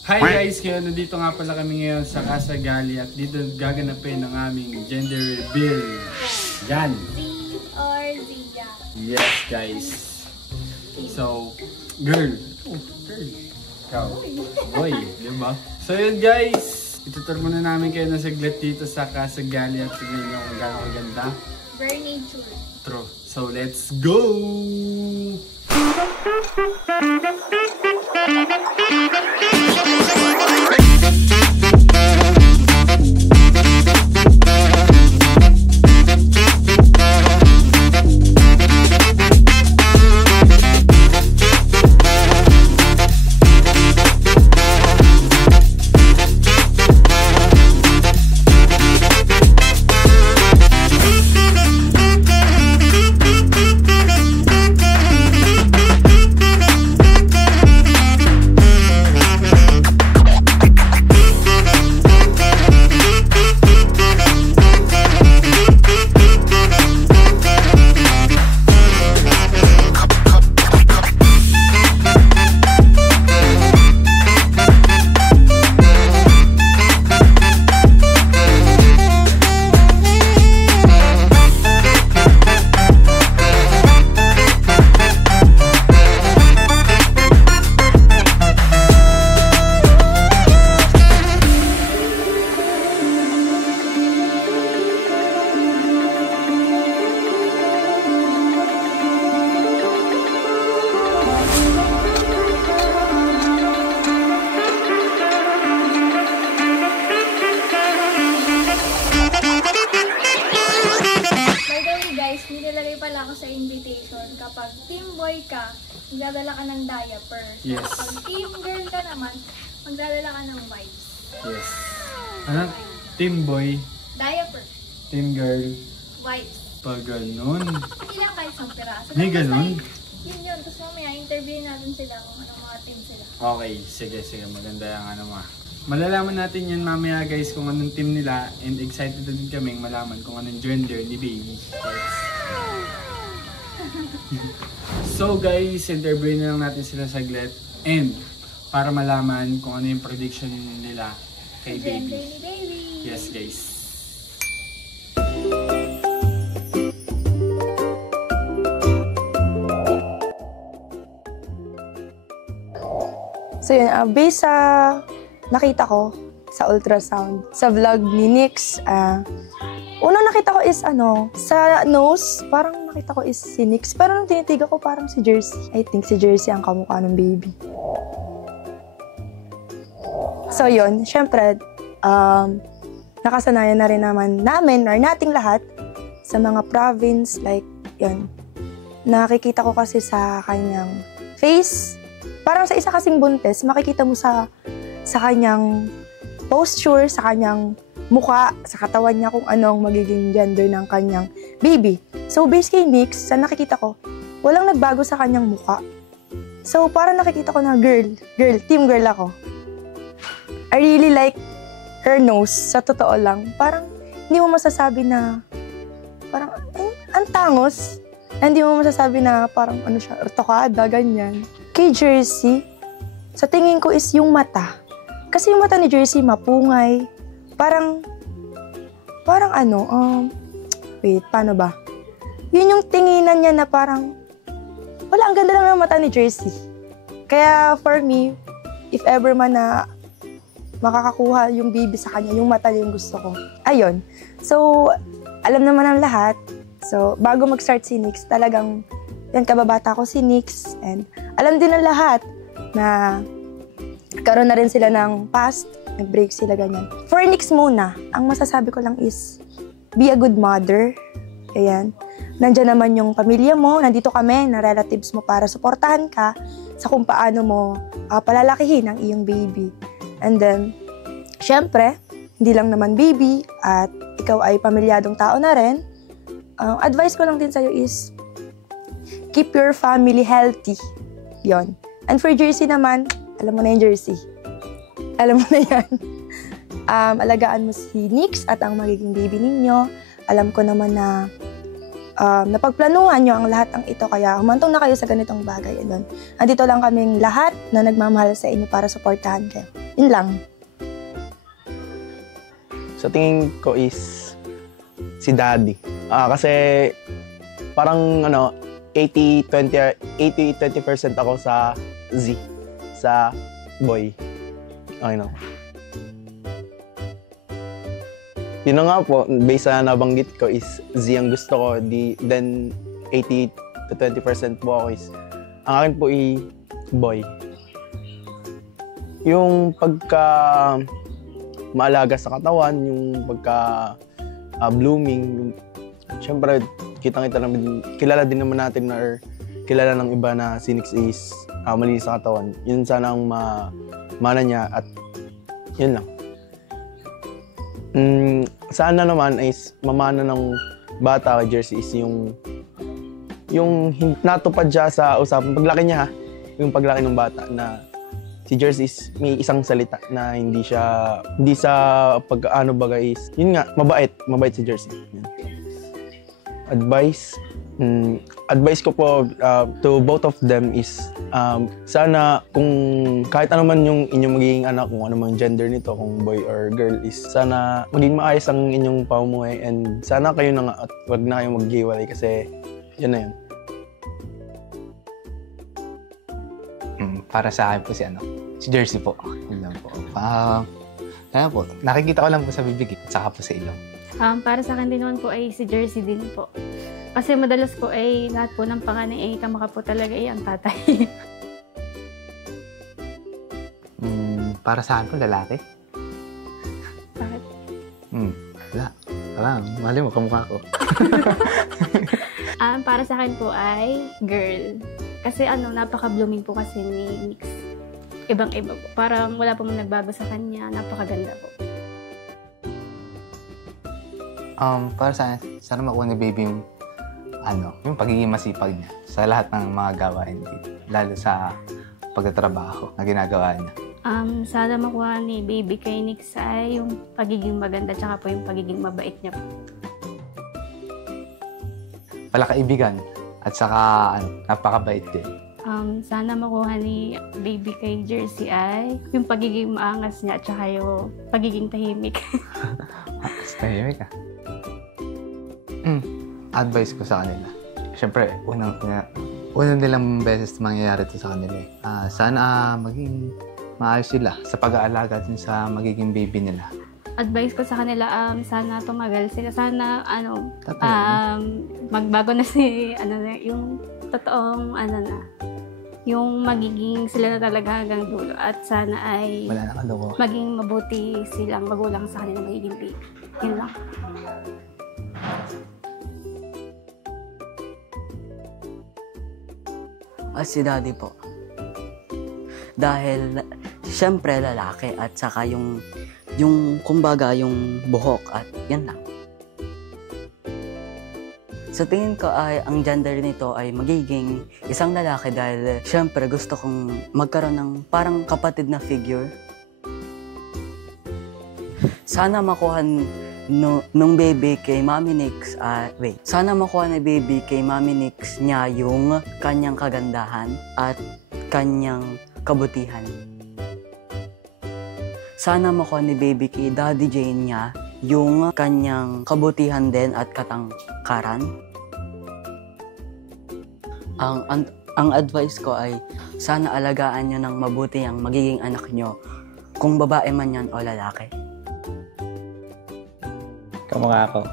Hi guys! Ngayon, nandito nga pala kami ngayon sa Casa Gali at dito gaganapin ang aming gender reveal. Yan! Z or Zia? Yes guys! So, girl! Oh, girl! Ikaw! Boy! Diba? So yun guys! Itutur muna namin kayo na saglit dito sa Casa Gali at tignan nyo kung gano'ng kaganda. Very nature. True. So let's go! Nilagay pala ako sa invitation kapag team boy ka, magdadala ka ng diaper. Yes. Kapag team girl ka naman, magdadala ka ng wipes. Yes. Ano? Team boy, Diaper, team girl, wipes. pag ganun. Ilang kahit isang piraso. May Tapos ganun? Yun. Tapos mamaya, interview natin sila kung anong mga team sila. Okay, sige. Maganda yung ano mo. Malalaman natin yan mamaya guys kung anong team nila and excited din kaming malaman kung anong gender ni baby. So guys, interview na lang natin sila saglit and para malaman kung ano yung prediction nila kay baby. Gender ni baby. Yes guys. So yun, based sa nakita ko sa ultrasound, sa vlog ni Nix, unang nakita ko is sa nose, parang nakita ko is si Nix. Pero nung tinitiga ko parang si Jersey. I think si Jersey ang kamukha ng baby. So yun, syempre, nakasanayan na rin naman namin or nating lahat sa mga province, like yun. Nakikita ko kasi sa kanyang face, parang sa isa kasing buntis, makikita mo sa kanyang posture, sa kanyang mukha, sa katawan niya kung ano ang magiging gender ng kanyang baby. So, based kay Nix, sa nakikita ko, walang nagbago sa kanyang mukha. So, parang nakikita ko na team girl ako. I really like her nose, sa totoo lang. Parang, hindi mo masasabi na, parang, ang tangos. Hindi mo masasabi na parang, tokada, ganyan. Kay Jersey, sa tingin ko is yung mata. Kasi yung mata ni Jersey mapungay. Parang wait, paano ba? Yun yung tinginan niya na parang, wala, ang ganda lang ng mata ni Jersey. Kaya for me, if ever man na makakakuha yung baby sa kanya, yung mata yung gusto ko. Ayun. So, alam naman ng lahat. So, bago mag-start si Nix, talagang, yan, kababata ko si Nix. And alam din ng lahat na karoon na rin sila ng past, nag-break sila, ganyan. For Nix muna, ang masasabi ko lang is, be a good mother. Ayan. Nandiyan naman yung pamilya mo, nandito kami, na relatives mo para suportahan ka sa kung paano mo palalakihin ang iyong baby. And then, syempre, hindi lang naman baby, at ikaw ay pamilyadong tao na rin. Advice ko lang din sa'yo is, keep your family healthy. Yon. And for Jersey naman, alam mo na yung Jersey. Alam mo na yan. Alagaan mo si Nix at ang magiging baby ninyo. Alam ko naman na napagplanuhan nyo ang lahat ng ito, kaya humantong na kayo sa ganitong bagay. Andito lang kaming lahat na nagmamahal sa inyo para suportahan kayo. Yun lang. Sa tingin ko is si Daddy. Kasi parang 80-20% ako sa Z, sa boy. Okay no. Yun na nga po, based sa nabanggit ko is Z ang gusto ko, then 80-20% po ako is, ang akin po boy. Yung pagka maalaga sa katawan, yung pagka blooming, syempre kitang-kita naman, kilala din naman natin na, or kilala ng iba na si Nix is malinis sa katawan. Yun sana ang mana niya at yun lang. Sana naman is mamana ng bata kay Jersey is yung natupad siya sa usapan paglaki niya, yung paglaki ng bata na si Jersey is may isang salita na hindi sa pag-ano bagay is yun nga, mabait si Jersey. Yun. Advice ko po to both of them is sana kung kahit ano man yung inyong magiging anak, kung ano man gender nito, kung boy or girl, is sana maging maayos ang inyong pamumuhay and sana kayo na nga at wag na kayong maghiwalay kasi yun na yun. Para sa akin po si Jersey po. Yun lang po. Kaya po, nakikita ko lang po sa bibig at saka po sa ilong. Para sa akin din naman po ay si Jersey din po. Kasi madalas po ay lahat po ng panganay ay kamaka po talaga ay ang tatay. Para sa akin po, lalaki. Bakit? Wala. Parang, mali mo, kamukha ko. Para sa akin po ay girl. Kasi napaka-blooming po kasi ni Nix. Ibang-iba po. Parang wala po nagbago sa kanya. Napakaganda po. Para sa akin, sana makuha ni baby yung pagiging masipag niya sa lahat ng mga gawain dito. Lalo sa pagtatrabaho na ginagawa niya. Sana makuha ni baby kay Nix ay yung pagiging maganda tsaka po yung pagiging mabait niya po. Palakaibigan at saka napakabait din. Sana makuha ni baby kay Jersey ay yung pagiging maangas niya tsaka yung pagiging tahimik. Tahimik ka. Advice ko sa kanila. Siyempre, unang nilang beses mangyayari ito sa kanila. Sana maging maayos sila sa pag-aalaga din sa magiging baby nila. Advice ko sa kanila, sana tumagal sila. Sana, Tatagal magbago na yung totoong, yung magiging sila na talaga hanggang dulo. At sana ay wala na kaloko. maging mabuti silang magulang sa kanila magiging baby. Yun lang. Si Daddy po. Dahil, siyempre lalaki at saka yung kumbaga yung buhok at yan lang. Sa tingin ko ay ang gender nito ay magiging isang lalaki dahil siyempre gusto kong magkaroon ng parang kapatid na figure. Sana makuha nung baby kay Mami Nix, sana makuha na baby kay Mami Nix niya yung kanyang kagandahan at kanyang kabutihan. Sana makuha ni baby kay Daddy Jane niya yung kanyang kabutihan din at katangkaran. Ang advice ko ay sana alagaan nyo ng mabuti ang magiging anak nyo, kung babae man yan o lalaki. Kamukha ko.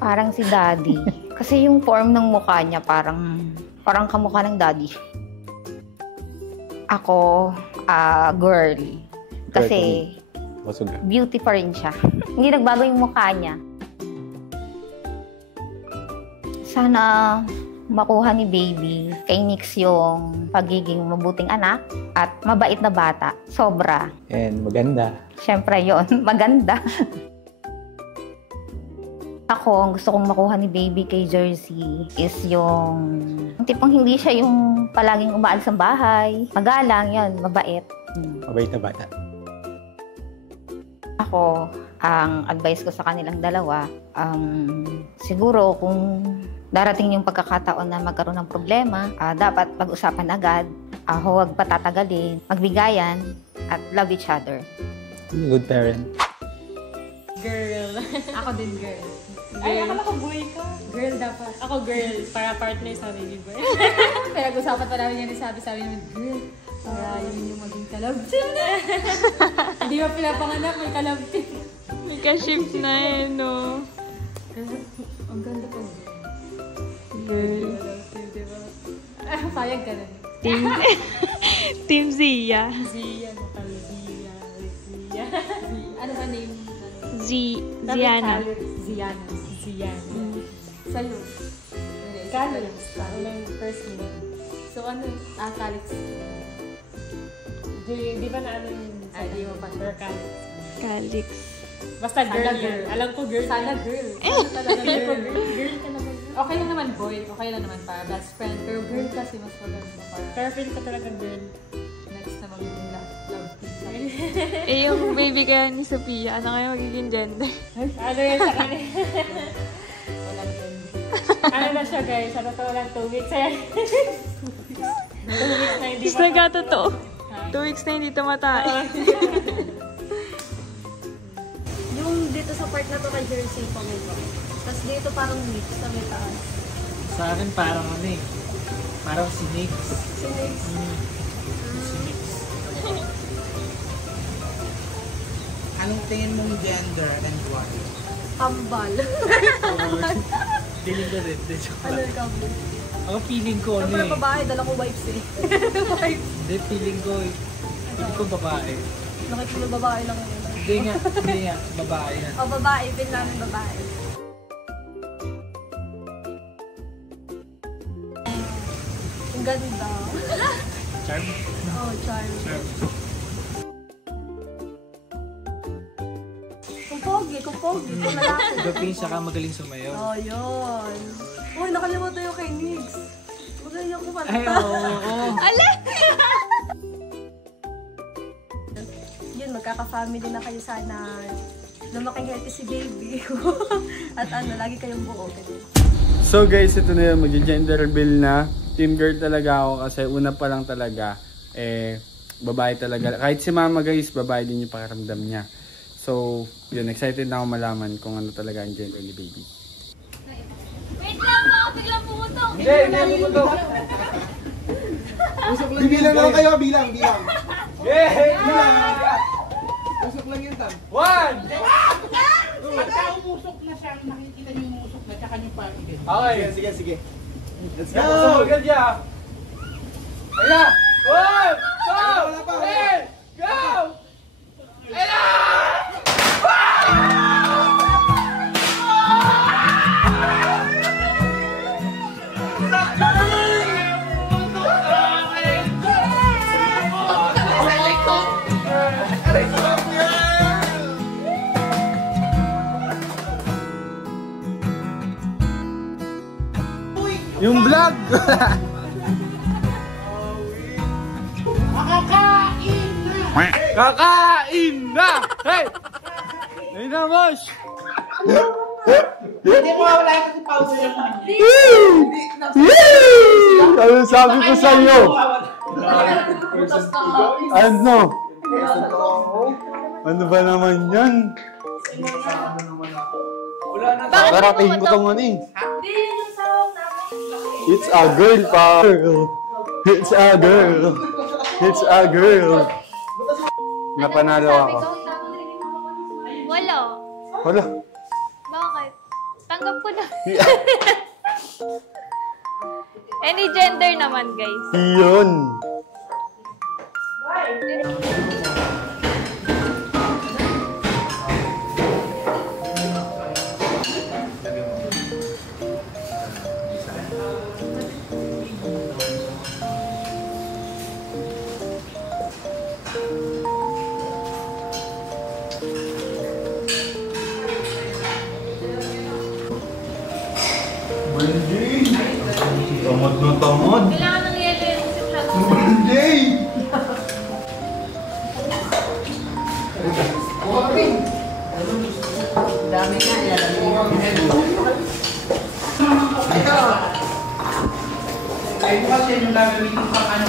Parang si Daddy. Kasi yung form ng mukha niya parang kamukha ng Daddy. Ako, girl. Kasi beauty pa rin siya. Hindi nagbago yung mukha niya. Sana makuha ni baby kay Nix yung pagiging mabuting anak at mabait na bata. Sobra. And maganda. Siyempre yon, maganda. Ako, ang gusto kong makuha ni baby kay Jersey is yung tipong hindi siya yung palaging umaalis sa bahay. Magalang, yon, mabait. Mabait na bata. Ako, ang advice ko sa kanilang dalawa, siguro kung darating yung pagkakataon na magkaroon ng problema, dapat pag-usapan agad huwag patatagalin, magbigayan, at love each other. Good parent. Girl. Ako din, girl. Ay, akala ko boy ka. Girl dapat. Ako girl, para partner sa baby boy. Pinag-usapan pa namin yan, sabi namin, girl, para yun yung maging kalab team na. Hindi mo pinapanganak, may kalab team. May ka-shift na eh, no? Ang ganda pa. Girl. Payag ka rin. Team Zia. Zia, Zia, Zia. Ano ba name? Ziana. Ziana. Ziana. Sa'yo. Calix. Walang first name. So ano? Calix. Di ba na ano yun? Ay, di mo pa. Or Calix. Calix. Basta girl Sana yan. girl. Alam ko girl. Sana girl. Sana talaga girl. Girl ka naman. Okay lang naman boy. Okay lang naman para best friend. Pero girl kasi mas maganda para Pero feel ko talaga girl. next na magiging love team. Eh, yung baby kaya ni Sophia, ano kaya magiging gender? Ano yun sa kanya? Walang girl. Ano na siya guys? Sa totoo lang 2 weeks eh. 2 weeks na hindi Tapos nagkatotoo. 2 weeks na hindi tumatay. Yung dito sa part na to kay Jersey, pangito. Tapos dito parang mix na may taas. Sa akin parang ano eh. Parang si Nix. Si Nix. Si Nix. Anong tingin mong gender and why? Kambal. Feeling ko rin. Ano yung kambal? Ako feeling ko ano Kapag eh. babae, dala ko wipes eh. Wipes. Hindi, feeling ko babae. Nakikita mo babae lang yun. Hindi nga, babae yan. O babae, pin namin babae. Ang ganda. Charm? Oh, charm. Charm. Kung pogi, kung lalaki. Gapin siya ka magaling sumayaw. Oh, yun. Uy, nakalimutan yung kay Nix. Magaling ako kumanta. Ay, oo. Ala! Yun, magkaka-family na kayo sana. Lumaking healthy si baby. At ano, lagi kayong buo. So guys, ito na yun. Mag-gender reveal na. Team girl talaga ako kasi una pa lang talaga. Babae talaga. Kahit si mama guys, babae din yung pakiramdam niya. So, yun. Excited na ako malaman kung ano talaga ang gender ni baby. Wait lang po, biglang pumutok. Hindi pumutok. Usok lang. Bilang lang kayo, bilang. Bilang. Usok lang yun, Tam. 1! Pagka umusok na siya, nakikita niyo umusok na, tsaka niyo parang ibig. Okay. Sige. Let's go! Sumagad niya! Ayan! 1, 2, 3, go! Ayan! Yung vlog! Kakain na! Hey! Ayun na, Mosh! Hindi ko wala kasi pause yung Ano sabi ko sa'yo? Ano? Ano ba naman yan? Karating ko tong ano eh. It's a girl, pa. It's a girl. It's a girl. Napanalo ako. Wala. Wala. Bakit? Tanggap ko na. Any gender naman, guys. Yun. Tamad na tamad. Kailangan ng yelo yung simula. Monday! dami nga, ito. Ay, bukas yan yung gagawin yung pang ano.